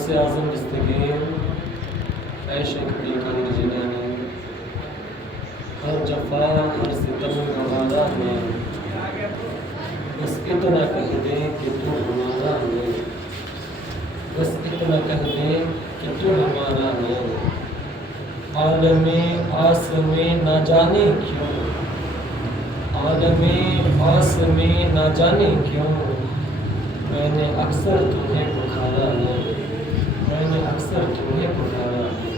غوث اعظم دستگیر اے شیخ عبدالقادر جیلانی، ہر جفا ہر ستم ہمارا ہے، بس اتنا کہہ دیں کہ تو ہمارا ہے، بس اتنا کہہ دیں کہ تو ہمارا ہے۔ عالم آس میں نہ جانے کیوں، عالم آس میں نہ جانے کیوں، میں نے اکثر تمہیں پکارا ہے، میں نے اکثر تمہیں پکارا ہے۔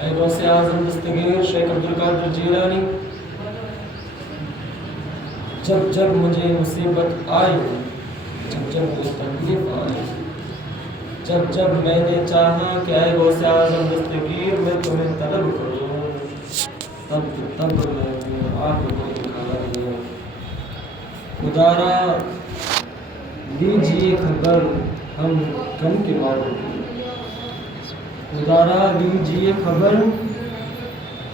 اے غوث اعظم دستگیر شیخ عبدالقادر جیلانی، جب جب مجھے مصیبت آئی، جب جب مجھے تکلیف آئی، جب جب میں نے چاہا کہ اے غوث اعظم دستگیر میں تمہیں طلب کروں، تب میں نے آپ کو پکارا ہے۔ خدارا لیجیے خبر ہم غم کے ماروں کی، خدارا لیجیے خبر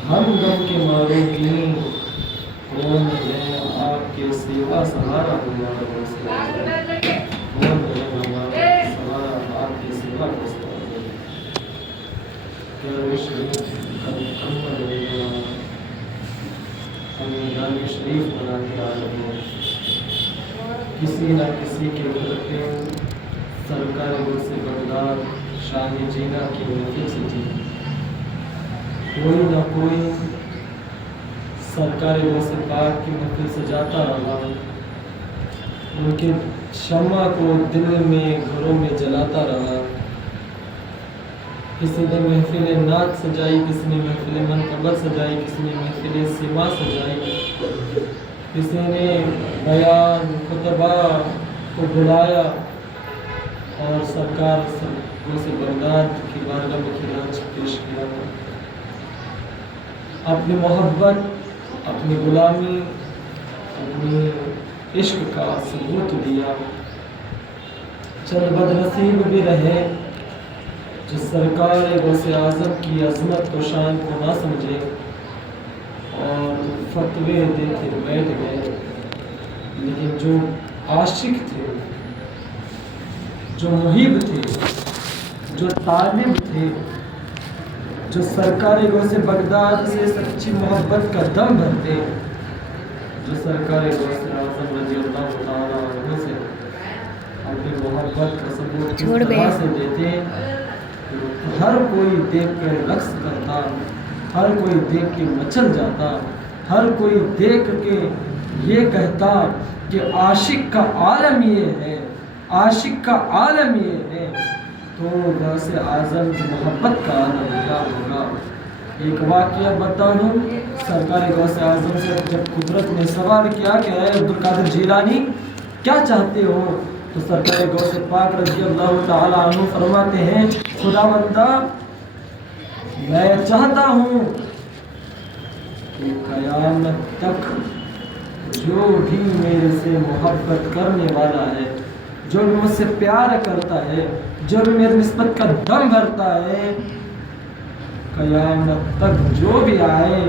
ہم غم کے ماروں کی، کون ہے آپ کے سوا سہارا ہمارا غوث اعظم، کون ہے ہمارا سہارا آپ کے سوا غوث اعظم۔ پیارے شریف کمل ہوگا، ہمیں جان شریف بنا کے آ رہے ہیں، کسی نہ کسی کے گھر پہ سرکار غوث بغداد شاہ جینا کی محفل سجی، کوئی نہ کوئی سرکار غوث پاک کی محفل سجاتا رہا، ان کے شمع کو دل میں گھروں میں جلاتا رہا۔ کسی نے محفل نعت سجائی، کسی نے محفل منقبت سجائی، کسی نے محفل سما سجائی، کسی نے بیان خطبہ کو بلایا اور سرکار غوث بغداد کی بارگاہ میں خراج پیش کیا، اپنی محبت، اپنی غلامی، اپنی عشق کا ثبوت دیا۔ چند بد نصیب بھی رہے جو سرکار غوث اعظم کی عظمت و شان کو نہ سمجھے اور فتوے دے کے بیٹھ گئے، لیکن جو عاشق تھے، جو محب تھے، جو طالب تھے، جو سرکار غوث بغداد سے سچی محبت کا دم بھرتے، جو سرکار غوث اعظم رضی اللہ تعالیٰ عنہ سے اپنی محبت کا ثبوت اس طرح سے دیتے، ہر کوئی دیکھ کر رقص کرتا، ہر کوئی دیکھ کے مچل جاتا، ہر کوئی دیکھ کے یہ کہتا کہ عاشق کا عالم یہ ہے، عاشق کا عالم یہ ہے، تو غوث اعظم کی محبت کا عالم کیا ہوگا۔ ایک واقعہ بتا دوں، سرکار غوث اعظم سے جب قدرت نے سوال کیا کہ اے عبدالقادر جیلانی کیا چاہتے ہو، تو سرکار غوث پاک رضی اللہ تعالیٰ عنہ فرماتے ہیں، خداوندہ میں چاہتا ہوں کہ قیامت تک جو بھی میرے سے محبت کرنے والا ہے، جو بھی مجھ سے پیار کرتا ہے، جو بھی میری نسبت کا دم بھرتا ہے، قیامت تک جو بھی آئے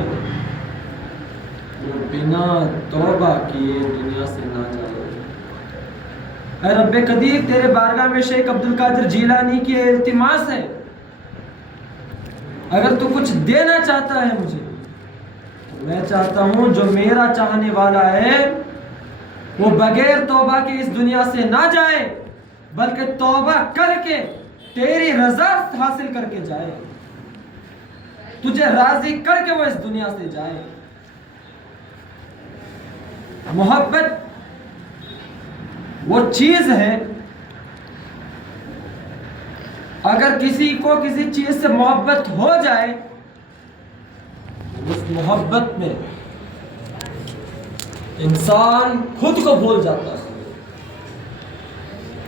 وہ بنا توبہ کیے دنیا سے نہ جائے۔ اے رب قدیر، تیرے بارگاہ میں شیخ عبدالقادر جیلانی کی التماس ہے، اگر تو کچھ دینا چاہتا ہے مجھے، تو میں چاہتا ہوں جو میرا چاہنے والا ہے وہ بغیر توبہ کے اس دنیا سے نہ جائے، بلکہ توبہ کر کے تیری رضا حاصل کر کے جائے، تجھے راضی کر کے وہ اس دنیا سے جائے۔ محبت وہ چیز ہے، اگر کسی کو کسی چیز سے محبت ہو جائے، اس محبت میں انسان خود کو بھول جاتا ہے۔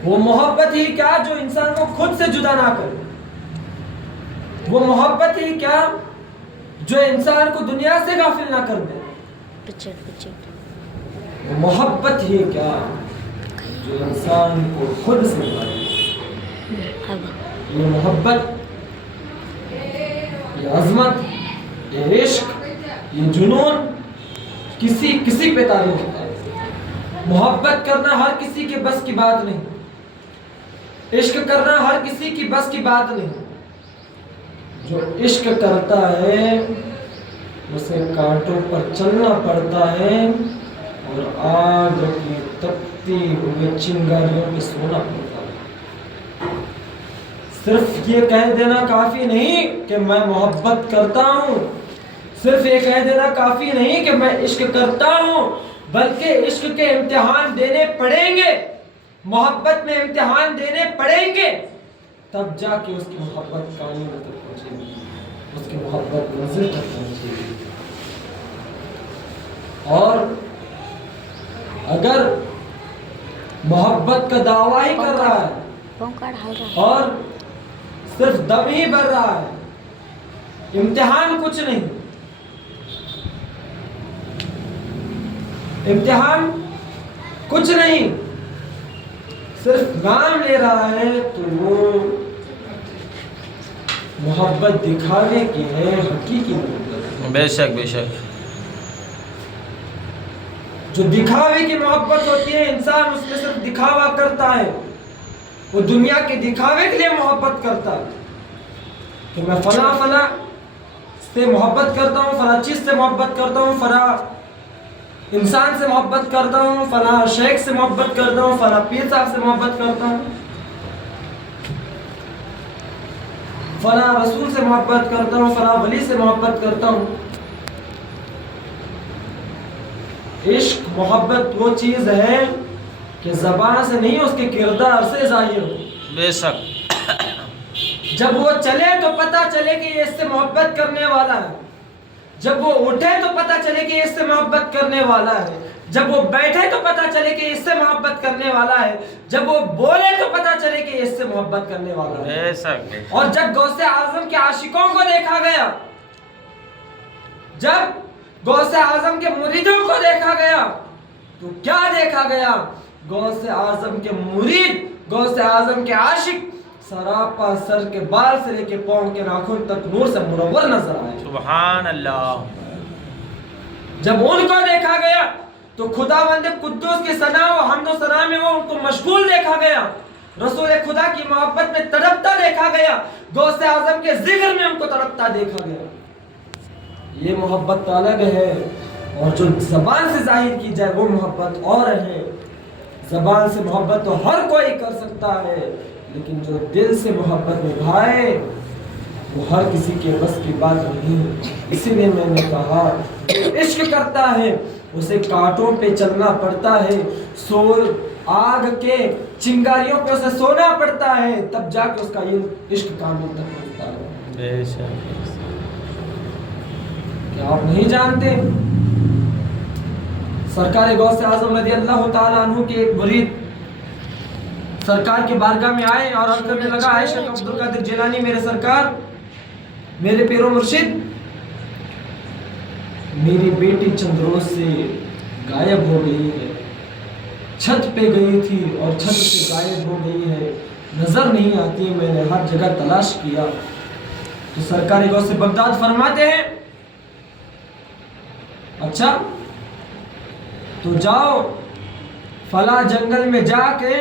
وہ محبت ہی کیا جو انسان کو خود سے جدا نہ کرے، وہ محبت ہی کیا جو انسان کو دنیا سے غافل نہ کر دے، وہ محبت ہی کیا جو انسان کو خود سے مارے۔ یہ محبت، یہ عظمت، یہ عشق، یہ جنون کسی پہ تاری ہوتا ہے۔ محبت کرنا ہر کسی کے بس کی بات نہیں، عشق کرنا ہر کسی کی بس کی بات نہیں. جو عشق کرتا ہے اسے کانٹوں پر چلنا پڑتا ہے اور آگ کی تپتی ہوئی چنگاریوں میں سونا پڑتا ہے. صرف یہ کہہ دینا کافی نہیں کہ میں محبت کرتا ہوں، صرف یہ کہہ دینا کافی نہیں کہ میں عشق کرتا ہوں، بلکہ عشق کے امتحان دینے پڑیں گے، محبت میں امتحان دینے پڑیں گے، تب جا کے اس کی محبت کامل تک پہنچے گی، اس کی محبت منزل تک پہنچے گی. اور اگر محبت کا دعویٰ ہی کر رہا ہے اور صرف دم ہی بھر رہا ہے، امتحان کچھ نہیں، امتحان کچھ نہیں، صرف نام لے رہا ہے، تو وہ محبت دکھانے کی ہے، حقیقی محبت. بے شک بے شک. جو دکھاوے کی محبت ہوتی ہے، انسان اس میں صرف دکھاوا کرتا ہے، وہ دنیا کے دکھاوے کے لیے محبت کرتا ہے کہ میں فلاں فلاں سے محبت کرتا ہوں، فلاں چیز سے محبت کرتا ہوں، فلاں انسان سے محبت کرتا ہوں، فلاں شیخ سے محبت کرتا ہوں، فلاں پیر صاحب سے محبت کرتا ہوں، فلاں رسول سے محبت کرتا ہوں، فلاں ولی سے محبت کرتا ہوں. عشق محبت وہ چیز ہے کہ زبان سے نہیں، اس کے کردار سے ظاہر ہو. بے شک. جب وہ چلے تو پتہ چلے کہ یہ اس سے محبت کرنے والا ہے، جب وہ اٹھے تو پتہ چلے کہ یہ اس سے محبت کرنے والا ہے، جب وہ بیٹھے تو پتہ چلے کہ یہ اس سے محبت کرنے والا ہے، جب وہ بولے تو پتہ چلے کہ یہ اس سے محبت کرنے والا ہے. بے شک. اور جب غوث اعظم کے عاشقوں کو دیکھا گیا، جب غوث اعظم کے مریدوں کو دیکھا گیا، تو کیا دیکھا گیا؟ غوث اعظم کے مرید، غوث اعظم کے عاشق سراپا سر کے بال سے لے کے پاؤں کے ناخن تک نور سے منور نظر آئے. سبحان اللہ. جب ان کو دیکھا گیا تو خداوند قدوس کی ثنا و حمد و ثنا میں وہ ان کو مشغول دیکھا گیا، رسول خدا کی محبت میں تڑپتا دیکھا گیا، غوث اعظم کے ذکر میں ان کو تڑپتا دیکھا گیا. یہ محبت الگ ہے، اور جو زبان سے ظاہر کی جائے وہ محبت اور ہے. زبان سے محبت تو ہر کوئی کر سکتا ہے، لیکن جو دل سے محبت نبھائے وہ ہر کسی کے بس کی بات نہیں. اسی لیے میں نے کہا جو عشق کرتا ہے اسے کانٹوں پہ چلنا پڑتا ہے، آگ کے چنگاریوں پہ اسے سونا پڑتا ہے، تب جا کے اس کا یہ عشق کامل تک پہنچتا ہے. بے شک. کیا آپ نہیں جانتے؟ سرکار غوث اعظم رضی اللہ تعالیٰ عنہ کے ایک مرید سرکار کی بارگاہ میں آئے اور عرض کرنے لگا، اے شیخ عبد القادر جیلانی، میرے سرکار، میرے پیر و مرشد، میری بیٹی چند روز سے غائب ہو گئی ہے، چھت پہ گئی تھی اور چھت سے غائب ہو گئی ہے، نظر نہیں آتی، میں نے ہر جگہ تلاش کیا. تو سرکار غوث بغداد فرماتے ہیں، اچھا تو جاؤ فلاں جنگل میں جا کے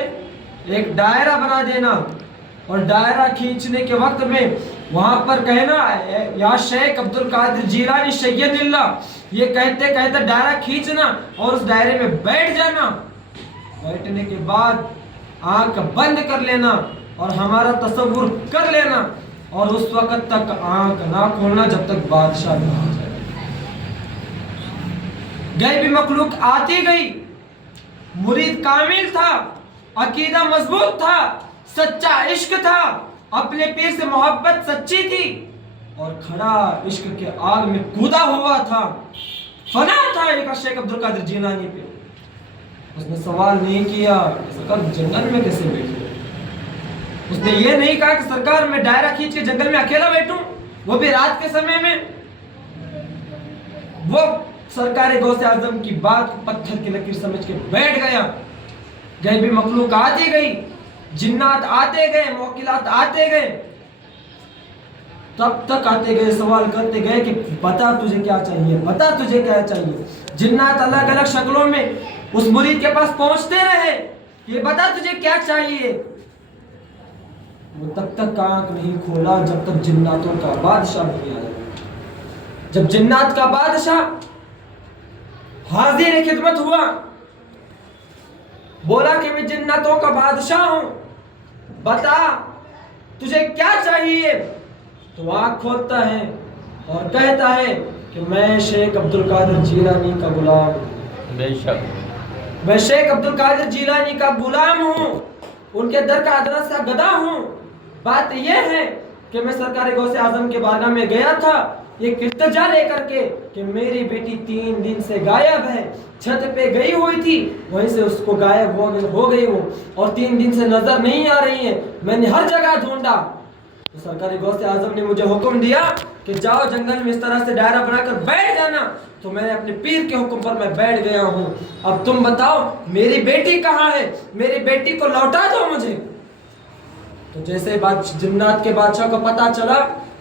ایک دائرہ بنا دینا، اور دائرہ کھینچنے کے وقت میں وہاں پر کہنا، یا شیخ عبد القادر جیلانی شید اللہ، یہ کہتے کہتے دائرہ کھینچنا اور اس دائرے میں بیٹھ جانا. بیٹھنے کے بعد آنکھ بند کر لینا اور ہمارا تصور کر لینا، اور اس وقت تک آنکھ نہ کھولنا جب تک بادشاہ نہ آ جائے. غیبی مخلوق آتی گئی، مرید کامل تھا، عقیدہ مضبوط تھا، سچا عشق تھا، اپنے پیر سے محبت سچی تھی، اور کھڑا عشق کے آگ میں کودا ہوا تھا، فنا تھا ایک شیخ عبد القادر جیلانی پہ. اس نے سوال نہیں کیا سرکار جنگل میں کیسے بیٹھے، اس نے یہ نہیں کہا کہ سرکار میں دائرہ کھینچ کے جنگل میں اکیلا بیٹھوں، وہ بھی رات کے سمے میں. وہ سرکار غوث اعظم کی بات کو پتھر کی لکیر سمجھ کے بیٹھ گیا. غیبی مخلوق آتی گئی، جنات آتے گئے، موکلات آتے گئے، تب تک آتے گئے، سوال کرتے گئے کہ بتا تجھے کیا چاہیے، بتا تجھے کیا چاہیے. جنات الگ الگ شکلوں میں اس مرید کے پاس پہنچتے رہے، یہ بتا تجھے کیا چاہیے. وہ تب تک آنکھ نہیں کھولا جب تک جناتوں کا بادشاہ نہیں آیا۔ جب جنات کا بادشاہ حاضر خدمت ہوا، بولا کہ میں جناتوں کا بادشاہ ہوں، بتا تجھے کیا چاہیے؟ تو آنکھ کھولتا ہے اور کہتا ہے کہ میں شیخ عبد القادر جیلانی کا غلام ہوں۔ بے شک میں شیخ عبد القادر جیلانی کا غلام ہوں، ان کے در کا ادرسہ گدا ہوں۔ بات یہ ہے کہ میں سرکار غوث اعظم کے بارگاہ میں گیا تھا ایک التجا لے کر کے کہ میری بیٹی 3 دن سے غائب ہے، چھت پہ گئی ہوئی تھی، وہیں سے اس کو غائب ہو گئی ہو اور 3 دن سے نظر نہیں آ رہی ہے۔ میں نے ہر جگہ ڈھونڈا تو سرکار غوث اعظم نے مجھے حکم دیا کہ جاؤ جنگل میں اس طرح سے دائرہ بنا کر بیٹھ جانا، تو میں نے اپنے پیر کے حکم پر میں بیٹھ گیا ہوں۔ اب تم بتاؤ میری بیٹی کہاں ہے؟ میری بیٹی کو لوٹا دو مجھے۔ تو جیسے جنات کے بادشاہ کو پتا چلا،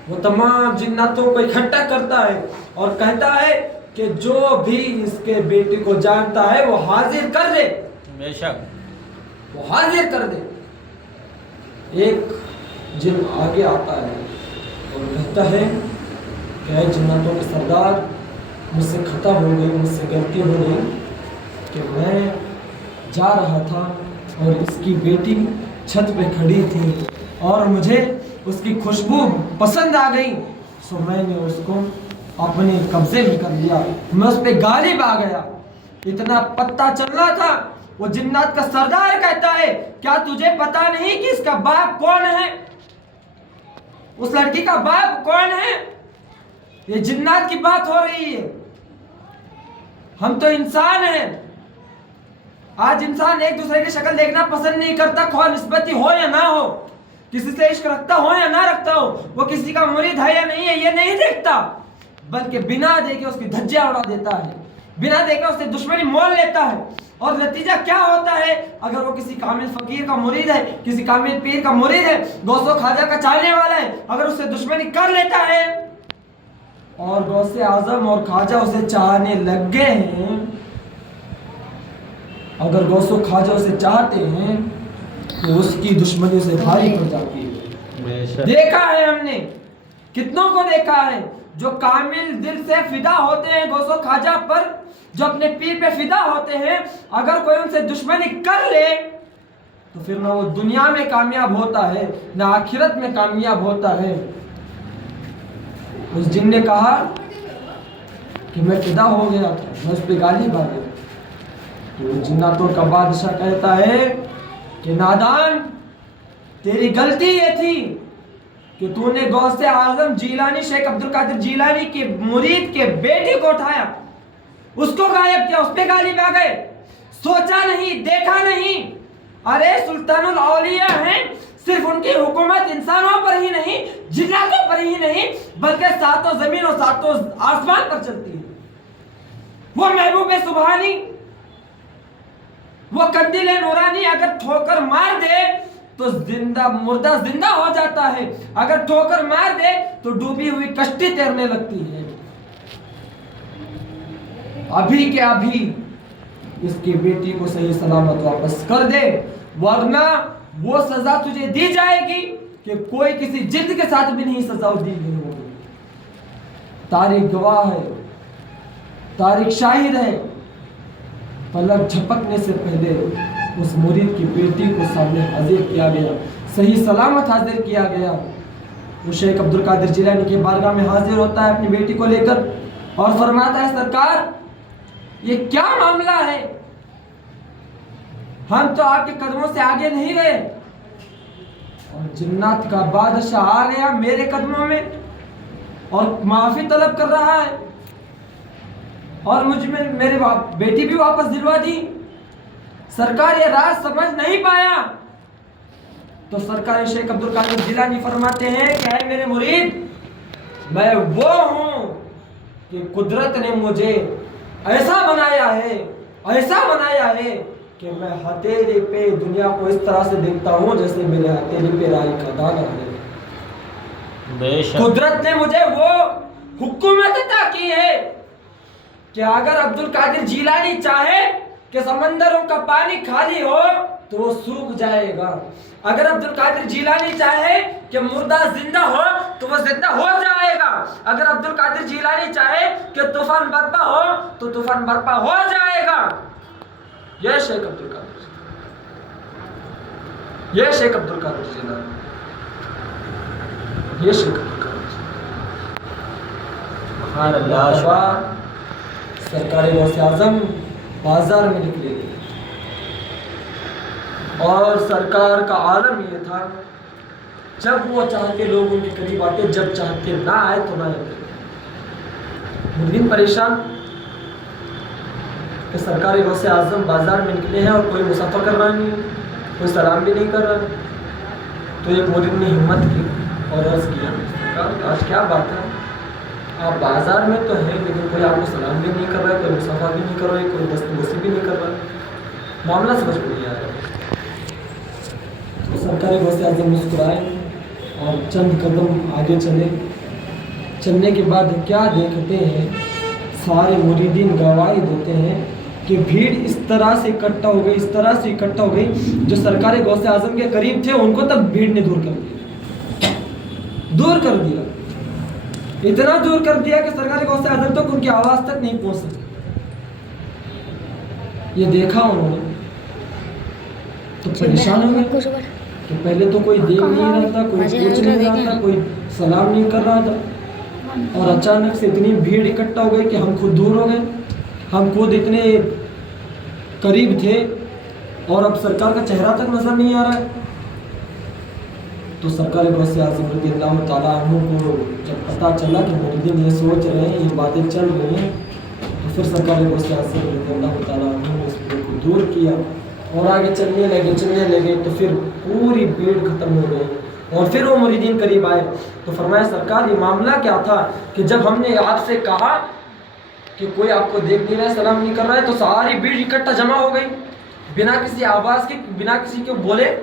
وہ تمام جناتوں کو اکٹھا کرتا ہے اور کہتا ہے کہ جو بھی اس کے بیٹی کو جانتا ہے وہ حاضر کر دے، بے شک وہ حاضر کر دے۔ ایک جن آگے آتا ہے اور کہتا ہے کہ اے جناتوں کے سردار، مجھ سے خطا ہو گئی، مجھ سے غلطی ہو گئی کہ میں جا رہا تھا اور اس کی بیٹی چھت پہ کھڑی تھی اور مجھے اس کی خوشبو پسند آ گئی، سو میں نے اس کو اپنے قبضے میں کر لیا، میں اس پہ غالب آ گیا۔ اتنا پتہ چلنا تھا۔ وہ جنات کا سردار کہتا ہے کیا تجھے پتا نہیں کہ اس کا باپ کون ہے؟ اس لڑکی کا باپ کون ہے؟ یہ جنات کی بات ہو رہی ہے۔ ہم تو انسان ہیں، آج انسان ایک دوسرے کی شکل دیکھنا پسند نہیں کرتا، خواہ نسبتی ہو یا نہ ہو، کسی سے عشق رکھتا ہو یا نہ رکھتا ہو، وہ کسی کا مرید ہے یا نہیں ہے یہ نہیں دیکھتا، بلکہ بنا دیکھے اس کی دھجیاں اڑا دیتا ہے، بنا دیکھے اس سے دشمنی مول لیتا ہے۔ اور نتیجہ کیا ہوتا ہے؟ اگر وہ کسی کامل فقیر کا مرید ہے، کسی کامل پیر کا مرید ہے، غوث و خواجہ کا چاہنے والا ہے، اگر اس سے دشمنی کر لیتا ہے اور غوث اعظم اور خواجہ اسے چاہنے لگ گئے ہیں، اگر غوث و خواجہ اسے چاہتے ہیں تو اس کی دشمنی سے بھاری پڑ جاتی ہے۔ دیکھا ہے ہم نے، کتنوں کو دیکھا ہے جو کامل دل سے فدا ہوتے ہیں غوث و خواجہ پر، جو اپنے پیر پہ فدا ہوتے ہیں، اگر کوئی ان سے دشمنی کر لے تو پھر نہ وہ دنیا میں کامیاب ہوتا ہے نہ آخرت میں کامیاب ہوتا ہے۔ اس جن نے کہا کہ میں فدا ہو گیا تھا، میں اس پہ غالب آ گیا، تو جناتوں کا بادشاہ کہتا ہے کہ نادان، تیری غلطی یہ تھی کہ تو نے غوث اعظم جیلانی شیخ عبد القادر جیلانی کے مرید کے بیٹی کو اٹھایا، اس کو غائب کیا، اس پہ غالب آ گئے، سوچا نہیں، دیکھا نہیں۔ ارے سلطان الاولیاء ہیں، صرف ان کی حکومت انسانوں پر ہی نہیں، جناتوں پر ہی نہیں، بلکہ ساتوں زمین اور ساتوں آسمان پر چلتی ہے۔ وہ محبوب سبحانی، وہ قندیل نورانی اگر ٹھوکر مار دے تو مردہ زندہ ہو جاتا ہے، اگر ٹھوکر مار دے تو ڈوبی ہوئی کشتی تیرنے لگتی ہے۔ ابھی کے ابھی اس کی بیٹی کو صحیح سلامت واپس کر دے، ورنہ وہ سزا تجھے دی جائے گی کہ کوئی کسی جلد کے ساتھ بھی نہیں سزا دی گئی ہوگی۔ تاریخ گواہ ہے، تاریخ شاہد ہے، پلک جھپکنے سے پہلے اس مرید کی بیٹی کو سامنے حاضر کیا گیا، صحیح سلامت حاضر کیا گیا۔ وہ شیخ عبد القادر جیلانی کی بارگاہ میں حاضر ہوتا ہے اپنی بیٹی کو لے کر اور فرماتا ہے سرکار یہ کیا معاملہ ہے؟ ہم تو آپ کے قدموں سے آگے نہیں گئے اور جنات کا بادشاہ آ گیا میرے قدموں میں اور معافی طلب کر رہا ہے اور مجھ میں میری بیٹی بھی واپس دلوا دی۔ سرکار یہ راز سمجھ نہیں پایا تو سرکار شیخ عبد القادر جیلانی فرماتے ہیں کہ اے میرے مرید، میں وہ ہوں کہ قدرت نے مجھے ایسا بنایا ہے کہ میں ہتھیلی پہ دنیا کو اس طرح سے دیکھتا ہوں جیسے میرے ہتھیلی پہ رائی کا دانہ ہے۔ قدرت نے مجھے وہ حکومت عطا کی ہے کہ اگر عبد القادر جیلانی چاہے کہ سمندروں کا پانی خالی ہو تو وہ سوکھ جائے گا. اگر عبد القادر جیلانی چاہے کہ مردہ زندہ ہو تو وہ زندہ ہو جائے گا. اگر عبد القادر جیلانی چاہے کہ طوفان برپا ہو تو طوفان برپا ہو جائے گا. یہ شیخ عبد القادر، یہ شیخ عبد القادر جیلانی، یہ شیخ عبد القادر. اللہ سرکار غوث اعظم بازار میں نکلے گئے اور سرکار کا عالم یہ تھا جب وہ چاہتے لوگ ان کے قریب آتے، جب چاہتے نہ آئے تو نہ آتے. مردین پریشان کہ سرکار غوث اعظم بازار میں نکلے ہیں اور کوئی مسافہ کر رہا نہیں، کوئی سلام بھی نہیں کر رہا. تو ایک مرید نے ہمت کی اور عرض کیا، سرکار آج کیا بات ہے، آپ بازار میں تو ہیں لیکن کوئی آپ کو سلام بھی نہیں کر رہا ہے، کوئی مسافہ بھی نہیں کر رہا ہے، کوئی بوسی بھی نہیں کر رہا ہے، معاملہ سمجھ میں نہیں آ رہا ہے. تو سرکار غوث اعظم مسکرائے اور چند قدم آگے چلے. چلنے کے بعد کیا دیکھتے ہیں، سارے مریدین گواہی دیتے ہیں کہ بھیڑ اس طرح سے اکٹھا ہو گئی، اس طرح سے اکٹھا ہو گئی، جو سرکار غوث اعظم کے قریب تھے ان کو تک بھیڑ نے دور کر دیا، دور کر دیا، اتنا دور کر دیا کہ سرکار غوث اعظم تک ان کی آواز تک نہیں پہنچ سکی. یہ دیکھا انہوں نے تو پریشان ہو گئے کہ پہلے تو کوئی دیکھ نہیں رہا تھا، کوئی پوچھ نہیں رہا تھا، کوئی سلام نہیں کر رہا تھا، اور اچانک سے اتنی بھیڑ اکٹھا ہو گئی کہ ہم خود دور ہو گئے. ہم خود اتنے قریب تھے اور اب سرکار کا چہرہ تک نظر نہیں آ رہا ہے. تو سرکار غوث اعظم رضی اللہ تعالیٰ عنہ کو جب پتہ چلا کہ مریدین یہ سوچ رہے ہیں، یہ باتیں چل رہی ہیں، تو پھر سرکار غوث اعظم رضی اللہ تعالیٰ عنہ نے اس بھیڑ کو دور کیا اور آگے چلنے لگے. تو پھر پوری بھیڑ ختم ہو گئی اور پھر وہ مریدین قریب آئے تو فرمایا، سرکار یہ معاملہ کیا تھا کہ جب ہم نے آپ سے کہا کہ کوئی آپ کو دیکھ نہیں رہا ہے، سلام نہیں کر رہا ہے، تو ساری بھیڑ اکٹھا جمع ہو گئی، بنا کسی آواز کے، بنا کسی کے بولے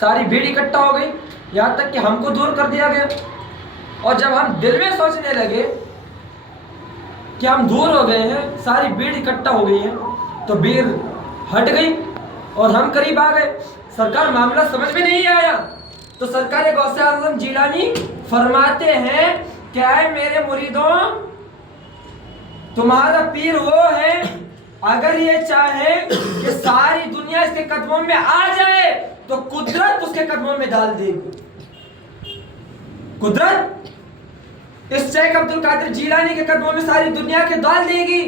ساری بھیڑ اکٹھا ہو گئی، یہاں تک کہ ہم کو دور کر دیا گیا. اور جب ہم دل میں سوچنے لگے کہ ہم دور ہو گئے ہیں، ساری بھیڑ اکٹھا ہو گئی ہے، تو بھیڑ ہٹ گئی اور ہم قریب آ گئے. سرکار معاملہ سمجھ میں نہیں آیا. تو سرکار غوث اعظم جیلانی فرماتے ہیں کہ اے میرے مریدوں، تمہارا پیر وہ ہے اگر یہ چاہے کہ ساری دنیا اس کے قدموں میں آ جائے تو قدرت اس کے قدموں میں ڈال دے گی. قدرت اس شیخ عبد القادر جیلانی کے قدموں میں ساری دنیا کے ڈال دے گی.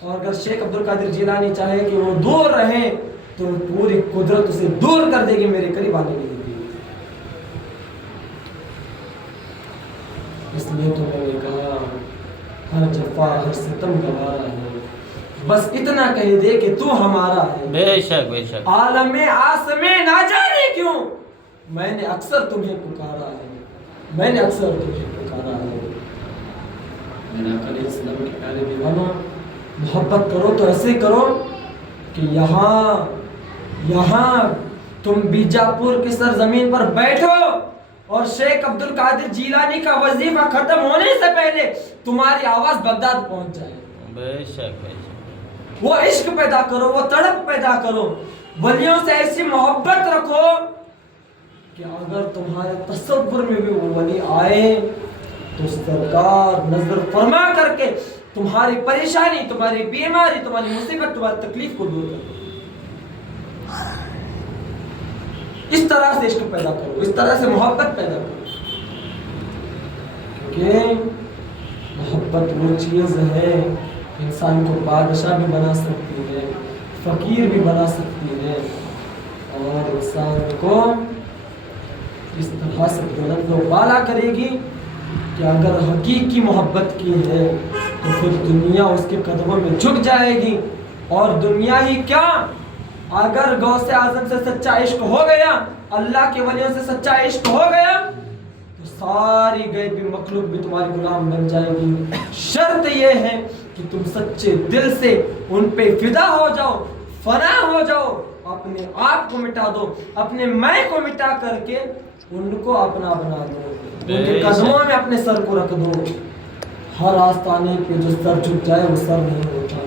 اور اگر شیخ عبد القادر جیلانی چاہے کہ وہ دور رہے تو پوری قدرت اسے دور کر دے گی، میرے قریب آنے نہیں دے گی. اس لیے تو میں نے کہا ہر جفا ہر ستم گوارا ہے، بس اتنا کہہ دے کہ تو ہمارا ہے. بے شک بے شک. عالم آسمیں نہ جانے کیوں میں نے اکثر تمہیں پکارا ہے، میں نے اکثر تمہیں پکارا ہے. میرا آقا علیہ السلام کے پیارے دیوانوں، محبت کرو تو ایسے کرو کہ یہاں تم بیجاپور کی سرزمین پر بیٹھو اور شیخ عبد القادر جیلانی کا وظیفہ ختم ہونے سے پہلے تمہاری آواز بغداد پہنچ جائے. بے شک بے شک. وہ عشق پیدا کرو، وہ تڑپ پیدا کرو، ولیوں سے ایسی محبت رکھو کہ اگر تمہارے تصور میں بھی وہ ولی آئے تو سرکار نظر فرما کر کے تمہاری پریشانی، تمہاری بیماری، تمہاری مصیبت، تمہاری تکلیف کو دور کرو. اس طرح سے عشق پیدا کرو، اس طرح سے محبت پیدا کرو. کیونکہ محبت وہ چیز ہے انسان کو بادشاہ بھی بنا سکتی ہے، فقیر بھی بنا سکتی ہے، اور انسان کو اس طرح سے بلند و بالا کرے گی کہ اگر حقیقی محبت کی ہے تو پھر دنیا اس کے قدموں میں جھک جائے گی. اور دنیا ہی کیا، اگر غوث اعظم سے سچا عشق ہو گیا، اللہ کے ولیوں سے سچا عشق ہو گیا تو ساری غیبی مخلوق بھی تمہاری غلام بن جائے گی. شرط یہ ہے کہ تم سچے دل سے ان پہ فدا ہو جاؤ، فنا ہو جاؤ، اپنے آپ کو مٹا دو، اپنے میں کو مٹا کر کے ان کو اپنا بنا دو، ان کے قدموں میں اپنے سر کو رکھ دو. ہر آستانے پہ جو سر جھک جائے وہ سر نہیں ہوتا،